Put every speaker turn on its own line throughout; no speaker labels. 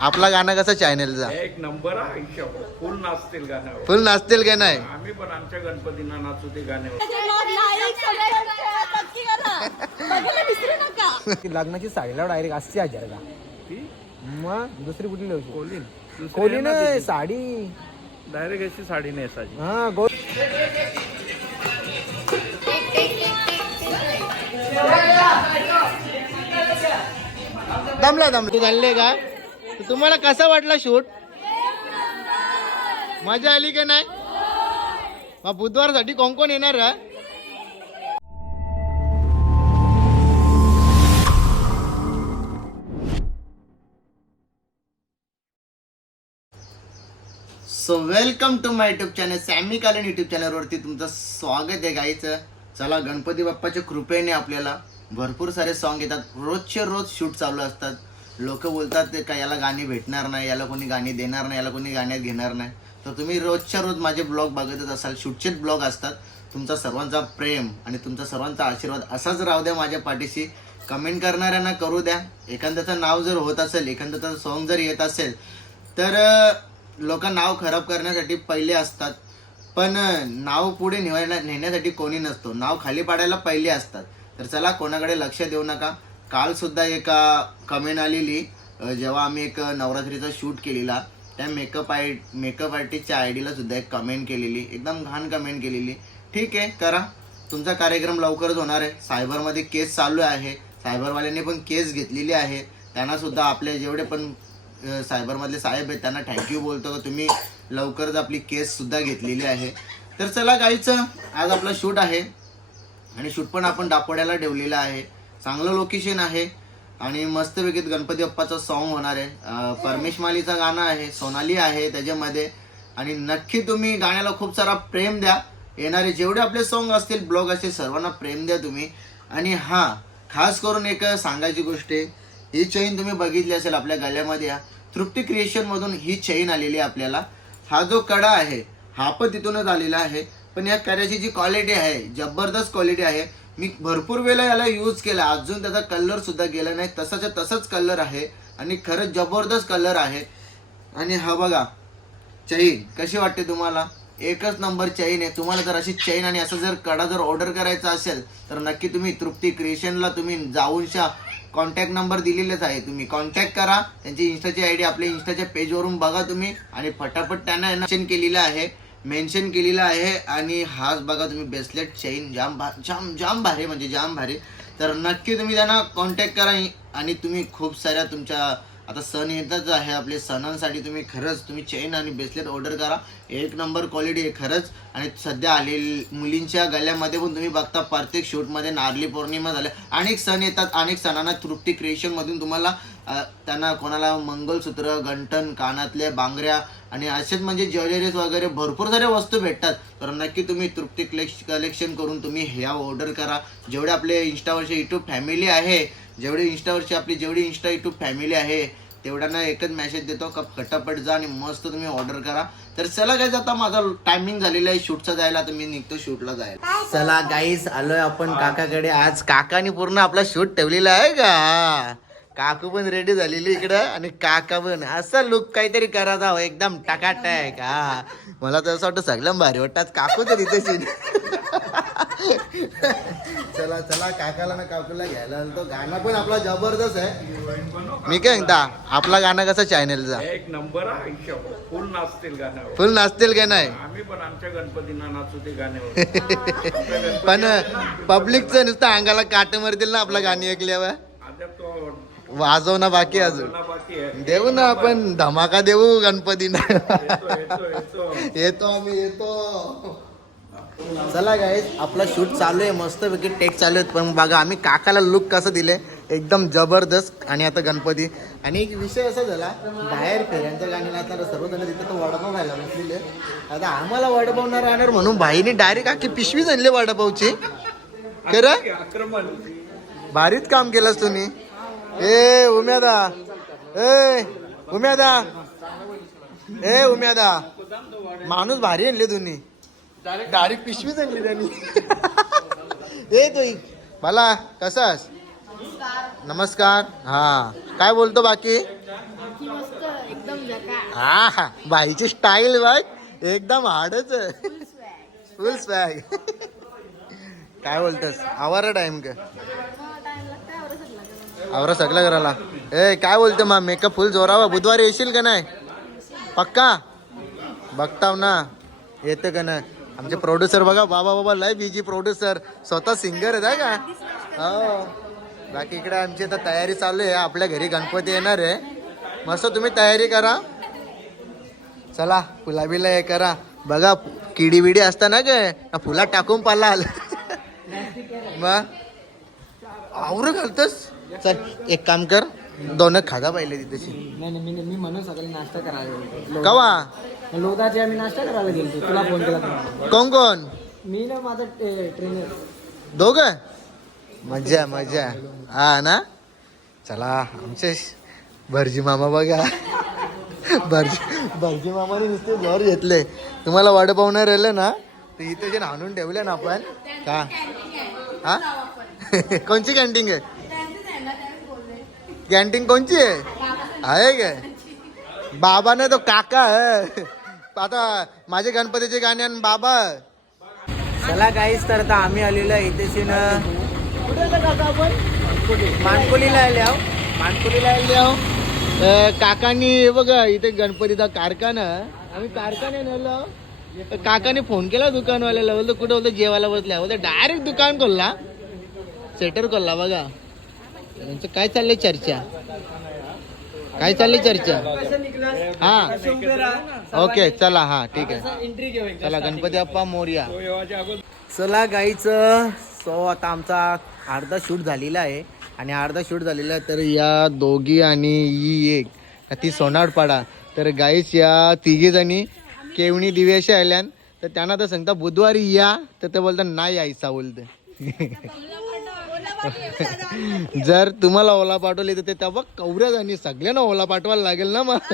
आपला गाणं कसं चॅनलचा
एक नंबर फुल नाचतील गाण्यावर.
फुल नाचतील का नाही?
आम्ही पण आमच्या गणपतींना नाचू ते गाण्यावर.
लग्नाची साडीला डायरेक्ट अस्सी हजार का
ती?
मग दुसरी कुठली लावशी
कोलीन
कोली नाही साडी.
डायरेक्ट अशी साडी नेसायची
हा गो
दमला दम तू घालले का? तुम्हाला कसा वाटला शूट? मजा आली का नाही? मग बुधवारसाठी कोण कोण येणार आहे so welcome to my YouTube channel Sammy कालन युट्यूब चॅनलवरती तुमचं स्वागत आहे गाईचं चला गणपती बाप्पाच्या कृपेने आपल्याला भरपूर सारे सॉन्ग येतात. रोजचे रोज शूट चालू असतात. लोक बोलतात ते का याला गाणी भेटणार नाही याला कोणी गाणी देणार नाही याला कोणी गाण्यात घेणार नाही. तर तुम्ही रोजच्या रोज माझे ब्लॉग बघतच असाल शूटचेच ब्लॉग असतात. तुमचा सर्वांचा प्रेम आणि तुमचा सर्वांचा आशीर्वाद असाच राहू द्या माझ्या पाठीशी. कमेंट करणाऱ्यांना करू द्या. एखाद्याचं नाव जर होत असेल एखाद्याचं सॉन्ग जर येत असेल तर लोक नाव खराब करण्यासाठी पहिले असतात. पण नाव पुढे नेवायला नेण्यासाठी कोणी नसतो. नाव खाली पाडायला पहिले असतात. तर चला कोणाकडे लक्ष देऊ नका. काल सुद्धा एक कमेंट आलेली जेव्हा आम्ही एक नवरात्रीचा शूट केलेला त्या मेकअप आय मेकअप आर्टिस्टच्या आय डीला सुद्धा एक कमेंट केलेली एकदम घाण कमेंट केलेली. ठीक आहे करा. तुमचा कार्यक्रम लवकरच होणार आहे. सायबरमध्ये केस चालू आहे. सायबरवाल्यांनी पण केस घेतलेली आहे. त्यांना सुद्धा आपले जेवढे पण सायबरमधले साहेब आहेत त्यांना थँक्यू बोलतो. का तुम्ही लवकरच आपली केससुद्धा घेतलेली आहे. तर चला गाईचं आज आपला शूट आहे. आणि शूट पण आपण दापोड्याला ठेवलेलं आहे. चांगलं लोकेशन आहे. आणि मस्तपैकी गणपती बाप्पाचं सॉन्ग होणार आहे. परमेश मालीचं गाणं आहे सोनाली आहे त्याच्यामध्ये. आणि नक्की तुम्ही गाण्याला खूप सारा प्रेम द्या. येणारे जेवढे आपले सॉन्ग असतील ब्लॉग असतील सर्वांना प्रेम द्या तुम्ही. आणि हां खास करून एक सांगायची गोष्ट आहे. ही चेन तुम्ही बघितली असेल आपल्या गळ्यामध्ये या. तृप्ती क्रिएशनमधून ही चेन आलेली आहे आपल्याला. हा जो कडा आहे हा पण तिथूनच आलेला आहे. पण या कड्याची जी क्वालिटी आहे जबरदस्त क्वालिटी आहे मी भरपूर वेळा याला यूज केला. अजून त्याचा कलर सुद्धा गेला नाही. तसाच्या तसाच कलर आहे. आणि खरंच जबरदस्त कलर आहे. आणि हा बघा चैन कशी वाटते तुम्हाला? एकच नंबर चैन आहे. तुम्हाला जर अशी चैन आणि असं जर कडा जर ऑर्डर करायचा असेल तर नक्की तुम्ही तृप्ती क्रिएशनला तुम्ही जाऊनशा कॉन्टॅक्ट नंबर दिलेलेच आहे तुम्ही. कॉन्टॅक्ट करा. त्यांची इन्स्टाची आय डी आपल्या इन्स्टाच्या पेजवरून बघा तुम्ही. आणि फटाफट त्यांना केलेलं आहे. मेन्शन केलेलं आहे आणि हाच बघा तुम्ही ब्रेसलेट चैन जाम भा जाम जाम भारी म्हणजे जाम भारी. तर नक्की तुम्ही त्यांना कॉन्टॅक्ट करा आणि तुम्ही खूप साऱ्या तुमच्या आता सण येतच आहे आपले सणांसाठी तुम्ही खरंच तुम्ही चेन आणि ब्रेसलेट ऑर्डर करा. एक नंबर क्वालिटी आहे खरंच. आणि सध्या आलेली मुलींच्या गळ्यामध्ये पण तुम्ही बघता प्रत्येक शूटमध्ये नारली पौर्णिमा झाल्या. अनेक सण येतात अनेक सणांना तृप्ती क्रिएशनमधून तुम्हाला त्यांना कोणाला मंगलसूत्र गंटन कानातल्या बांगऱ्या आणि असेच म्हणजे ज्वेलरीज वगैरे भरपूर साऱ्या वस्तू भेटतात. तर नक्की तुम्ही तृप्ती कलेक्शन करून तुम्ही ह्या ऑर्डर करा. जेवढे आपले इंस्टावरचे युट्यूब फॅमिली आहे जेवढी इंस्टावरची आपली जेवढी इंस्टा युट्यूब फॅमिली आहे तेवढ्यांना एकच मेसेज देतो का फटाफट जा आणि मस्त तुम्ही ऑर्डर करा. तर चला गाईज आता माझा टायमिंग झालेला आहे शूटचा जायला तर मी निघतो शूटला जायला. चला गाईज आलोय आपण काकाकडे आज. काकाने पूर्ण आपला शूट ठेवलेला आहे का? काकू पण रेडी झालेली इकडं आणि काका पण. असा लुक काहीतरी करायचा हवा एकदम टकाटक हा मला तर असं वाटतं सगळं भारी वाटतात काकू तर इथे चला चला काकाला ना काकूला घ्यायला आलो. तो गाणं पण आपला जबरदस्त आहे. मी काय म्हणता आपला गाणं कसं चॅनलचा
एक नंबर फुल नाचतील गाण्यावर.
फुल नाचतील का नाही?
आम्ही पण आमच्या गणपतींना नाचू ते गणपती-
पण पब्लिकचं नुसतं अंगाला काट मारतील ना आपला गाणी ऐकल्यावर?
आता तो
वाजव ना बाकी अजून. देऊ ना आपण धमाका देऊ गणपतीना.
येतो येतो येतो.
येतो आम्ही येतो. चला गाईज आपला शूट चालू आहे मस्त पैकी टेक चालू आहेत. पण बघा आम्ही काकाला लुक कसं दिले एकदम जबरदस्त. आणि आता गणपती. आणि एक विषय असा झाला बाहेर फेऱ्यांच्या गाणीला आता सर्वजण तिथे तो वडापाव खायला बसलेले आता आम्हाला वडापाव न राहणार म्हणून भाईने डायरेक्ट आखी पिशवीच आणली वडापावची. खरं?
आक्रमण.
भारीच काम केलंस तुम्ही. ए उम्यादा. ए उम्यादा. ए उम्यादा. माणूस भारी आणले तुम्ही. डायरेक्ट पिशवीच आणली त्यांनी. ए तो. मला कसास? नमस्कार. हा. काय बोलतो बाकी? हा हा. बाईची स्टाईल बघ. एकदम हार्डच फुल स्वॅग काय बोलतस? आवारा टाइम का? आवरा सगळं. करायला ए काय बोलतो मग मेकअप फुल जोरावा बुधवारी येशील का नाही? पक्का? बघताव ना. येतं का नाही? आमचे प्रोड्युसर बघा बाबा बाबा लय बीजी प्रोड्युसर स्वतः सिंगर आहे का? हो. बाकी इकडे आमची आता तयारी चालू आहे. आपल्या घरी गणपती येणार आहे. मस्त तुम्ही तयारी करा. चला फुला बिला हे करा. बघा किडी बिडी असता ना गे फुला टाकून पाला. मग आवर घालतस? चल एक काम कर. दोन खागा पाहिले
नाही, मी म्हणून सकाळी नाश्ता करायला
कवा?
लोदाचे आम्ही नाश्ता करायला गेलो तुला फोन केला.
कोण कोण?
मी ना माझा ट्रेनर
दोघ? मजा मजा हा ना? चला आमचे भरजी मामा बघा. भरजी भरजी मामाने नुसते जोर घेतले. तुम्हाला वाट पाहुणार राहिलं ना तर इथे जे आणून ठेवले ना आपण का? हा? कोणची कॅन्टीन आहे? कॅन्टीन कोणची आहे? आहे काय? बाबाने तो काका आता माझे गणपतीचे गाणे आणि बाबा. चला काहीच तर आता आम्ही आलेलो आहे इथे मानकोलीला आले आहो. मानकोलीला आले आहो. काकांनी हे बघा इथे गणपतीचा कारखाना. आम्ही कारखाने नेलो काकाने फोन केला दुकानवाल्याला. बोलतो कुठं बोलतो जेवायला बसल्या. बोलतो डायरेक्ट दुकान खोलला. सेटर खोलला बघा. त्यांचं काय चाललंय चर्चा? काय चालली चर्चा? हा. ओके चला हा ठीक आहे. चला गणपती बाप्पा मोर्या. चला गाईचं. सो आता आमचा अर्धा शूट झालेला आहे. आणि अर्धा शूट झालेला आहे तर या दोघी आणि ही एक ती सोनारपाडा तर गाईच या तिघी जणी केवणी दिव्याशी आल्यान तर त्यांना तर सांगता बुधवारी या तर ते बोलतात नाही यायचा बोलते जर तुम्हाला ओला पाठवली तर ते तेव्हा कवऱ्याच आणि सगळ्यांना ओला पाठवायला लागेल ना मग.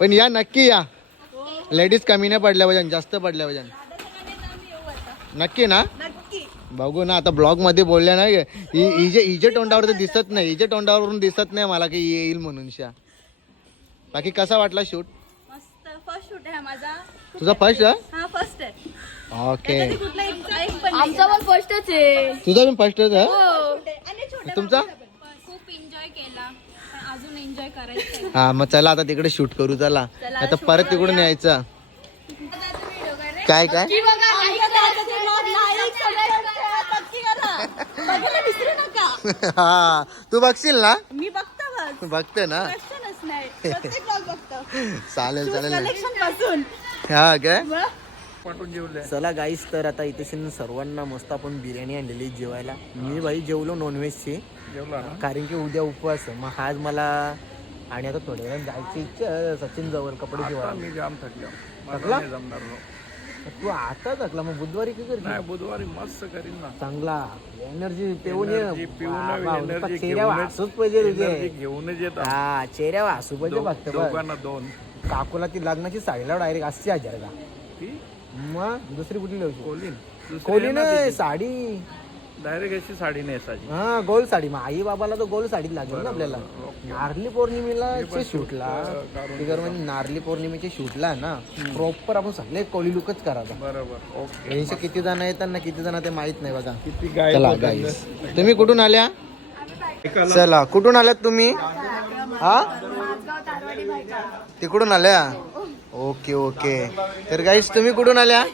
पण या नक्की या. लेडीज कमी नाही पडल्या पाहिजे जास्त पडल्या पाहिजे. नक्की ना? बघू ना आता ब्लॉगमध्ये बोलल्या ना इजे इजे तोंडावर तर दिसत नाही इजे तोंडावरून दिसत नाही मला की येईल म्हणून शा बाकी कसा वाटला शूट
मस्त. फर्स्ट शूट आहे माझा.
तुझा फर्स्ट
फर्स्ट आहे.
ओके
आमचा पण फर्स्टच आहे.
तुझा पण फर्स्ट आहे?
हो.
तुमचा?
खूप एन्जॉय केला पण अजून एन्जॉय करायचं
हा मग चला आता तिकडे शूट करू चला. आता परत तिकडून यायचं. काय काय? हा तू बघशील ना?
मी बघतो
बघते ना. चालेल चालेल.
कलेक्शनपासून.
हा काय?
पाठवून जेवले
चला गाईस तर आता इथे सर्वांना मस्त आपण बिर्याणी आणलेली जेवायला. मी बाई जेवलो नॉनव्हेजची
जेवला ना?
कारण की उद्या उपवास मग आज मला आणि आता थोड्या वेळाने जायची इच्छा सचिन जवळ कपडे जेवायला
मी जाम थकलो.
तू आता थकला? मग बुधवारी काय
नाही बुधवारी मस्त करीन ना.
चांगला. एनर्जी पिऊन
पिऊन
चेहऱ्यावर हसूच पाहिजे तुझे.
घेऊनच येतात
हा चेहऱ्यावर हसू पाहिजे फक्त
दोन.
काकूला ती लग्नाची साडीला डायरेक्ट असते हजार का मग दुसरी कुठली लावशी
कोलीन.
कोणी नाही साडी.
डायरेक्ट अशी साडी नेसायची
हा गोल साडी. मग आई बाबाला तर गोल साडीच लागेल ना आपल्याला. नारली पौर्णिमेला शूटला फिगर म्हणजे नारली पौर्णिमेचे शूटला ना. प्रॉपर आपण सगळे कोळी लुकच करायचा.
बरोबर ओके.
यांचे किती जण येतात ना किती जण ते माहीत नाही बघा.
किती गाय
चला guys. तुम्ही कुठून आल्या? चला कुठून आल्यात तुम्ही? हा? तिकडून आल्या? Okay okay. तर गाईस तुम्ही कुठून आल्या?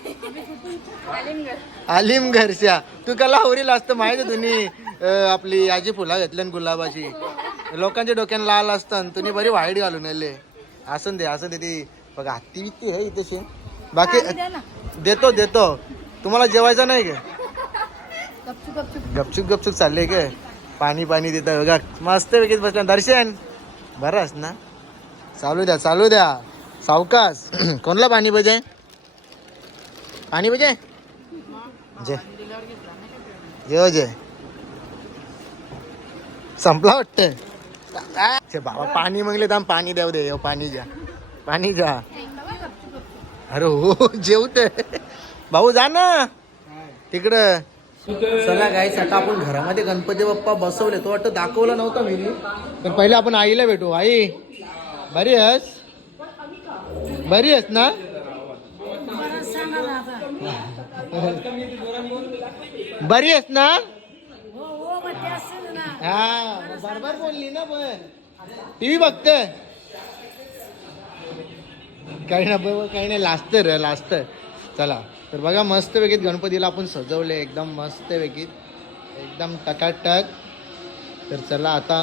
आलिम घरच्या तू कला आवरील असतं माहिती तुम्ही? आपली याची फुला घेतल्या न गुलाबाची. लोकांच्या डोक्यानं लाल असतात तुम्ही बरी वाईट घालून आले. असं दे असं दे ती. बघा हत्ती बित्ती आहे इथे बाकी देतो देतो. तुम्हाला जेवायचं नाही का? गपचूप गपचूप. चालले काय पाणी पाणी देत बघा मस्त पैकी बसल्या दर्शन. बरंच ना? चालू द्या चालू द्या. सावकाश. कोणला पाणी पाहिजे? पाणी पाहिजे? जे. ये जे. संपला वाटत बाबा पाणी मागले तर पाणी द्याव दे. पाणी द्या पाणी द्या अरे हो जेवते. भाऊ जा ना. तिकडं. चला गाईस आता आपण घरामध्ये गणपती बाप्पा बसवले. तो वाटतं दाखवला नव्हता मी पण पहिले आपण आईला भेटू. आई बरी आहेस? बरी आहेस ना? बरी आहेस ना? हा बरोबर बोलली ना पण. टीव्ही बघते काही ना बघ काही नाही लाजत रे लाजत चला तर बघा मस्त वेगळीत गणपतीला आपण सजवले एकदम मस्त वेगळीत एकदम टकाटक. तर चला आता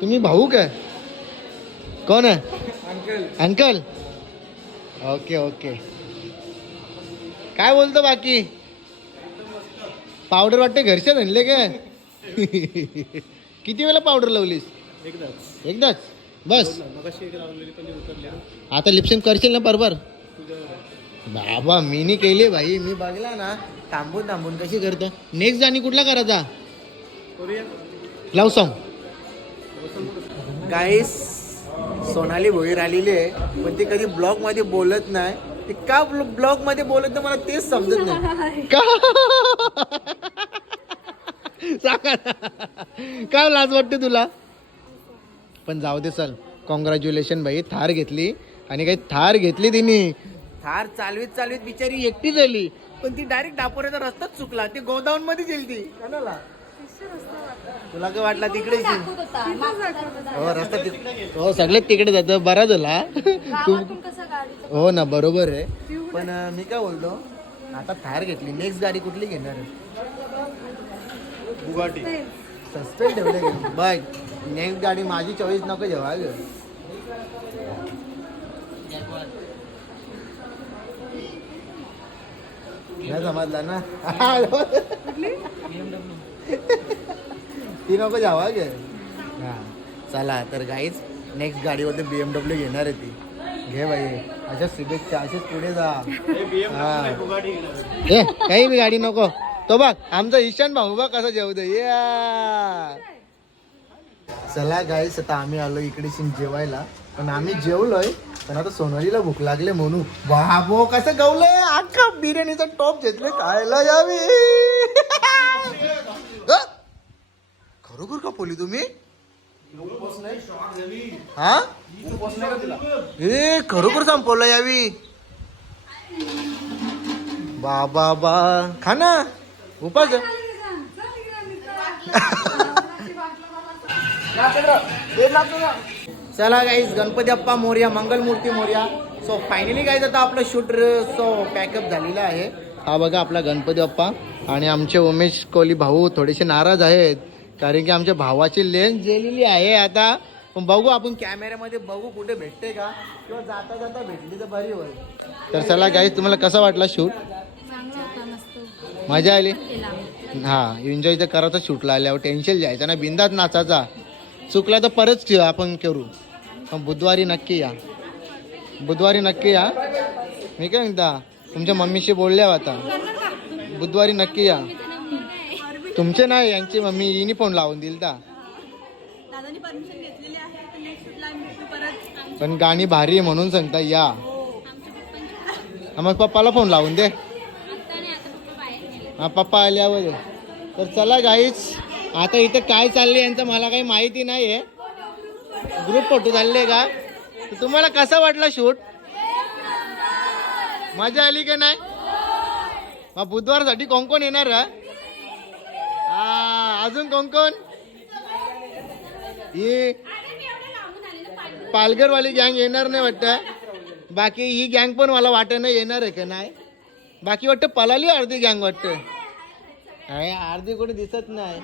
तुम्ही भाऊ काय? कोण आहे? अंकल? Okay okay. काय बोलतो बाकी? पावडर वाटते घरचे आणले काय? किती वेळा पावडर लावलीस?
एकदाच.
एकदाच? बस.
उतरले
आता लिपसिंग करशील ना बरोबर? बाबा मी नाही केली भाई. मी बघला ना थांबून थांबून कशी करतो? नेक्स्ट जाणी कुठला करायचा?
करूया.
Love song guys Sonali Bhoir आलेली आहे पण ती कधी ब्लॉगमध्ये बोलत नाही. ती का ब्लॉगमध्ये बोलत नाही मला तेच समजत नाही. का? सांगा ना. का लाज वाटते तुला? पण जाऊ दे चल. कॉंग्रॅच्युलेशन भाई थार घेतली. आणि काही थार घेतली तिने. थार चालवीत चालवीत बिचारी एकटी झाली पण ती डायरेक्ट डापोऱ्याचा रस्ताच चुकला. ती गोदावून मध्ये गेली ती. तुला काय वाटला तिकडे हो रस्ता तिकडे हो सगळे तिकडे जातं बरा झाला. तू हो ना बरोबर आहे. पण मी काय बोलतो आता थार घेतली. नेक्स्ट गाडी कुठली घेणार
बुगाटी.
सस्पेंड ठेवले? बघ नेक्स्ट गाडी माझी चॉईस नको जेव्हा ग. नाही समजला ना? ती नको जावा ग हा चला तर गाईच नेक्स्ट गाडीमध्ये बी एमडब्ल्यू घेणार आहे ती. घे बाई अशा शुभेच्छा असेच पुढे जा. हा ए काही बी गाडी नको. तो बघ आमचा ईशान भाऊ बघ कसं जेवतो या. चला गाईस आता आम्ही आलो इकडे शिन जेवायला. पण आम्ही जेवलोय पण आता सोनालीला भूक लागले म्हणून. बाबो कसं गवलंय? अख्खा बिर्याणीचा टॉप घेतले खायला यावी? खरोखर का पोली तुम्ही? हा? ए खरोखर संपवलं यावी. बा बा. बा खा ना. उपास. चला गाईज गणपती अप्पा Morya Mangalmurti Morya. So finally guys आता आपलं शूट सो पॅकअप झालेलं आहे. हा बघा आपला गणपती बाप्पा आणि आमचे उमेश कोहली भाऊ थोडेसे नाराज आहेत. कारण की आमच्या भावाची लेन्स गेलेली आहे आता. पण बघू आपण कॅमेऱ्यामध्ये बघू कुठे भेटते का? किंवा जाता जाता भेटली तर बरी होईल. तर चला गाईज तुम्हाला कसा वाटला शूट मजा आली? हा एन्जॉय तर करायचं शूटला आल्यावर टेन्शन घ्यायचं ना. बिंदात नाचायचा चुकला तर परत आपण करू. पण बुधवारी नक्की या. बुधवारी नक्की या. मी काय म्हणता? तुमच्या मम्मीशी बोलले आता. बुधवारी नक्की या. तुमचे नाही यांची मम्मी फोन लावून दिल ता
दादानी परमिशन घेतलेली आहे तर नेक्स्ट शूटला आम्ही भेटू परत
पण गाणी भारी आहे म्हणून सांगता या. हा, मग पप्पाला फोन लावून दे. हा पप्पा आल्यावर तर चला गाईच आता इथे काय चाललंय यांचं मला काही माहिती नाही आहे ग्रुप फोटो चालले का? तर तुम्हाला कसा वाटला शूट मजा आली का नाही? मग बुधवारसाठी कोण कोण येणार हा? हा, अजून कोण कोण? ही पालघरवाली गँग येणार नाही वाटतं. बाकी ही गँग पण मला वाटत नाही येणार आहे का नाही. बाकी वाटतं पलाली अर्धी गँग वाटतं. अर्धी कुठे दिसत नाही.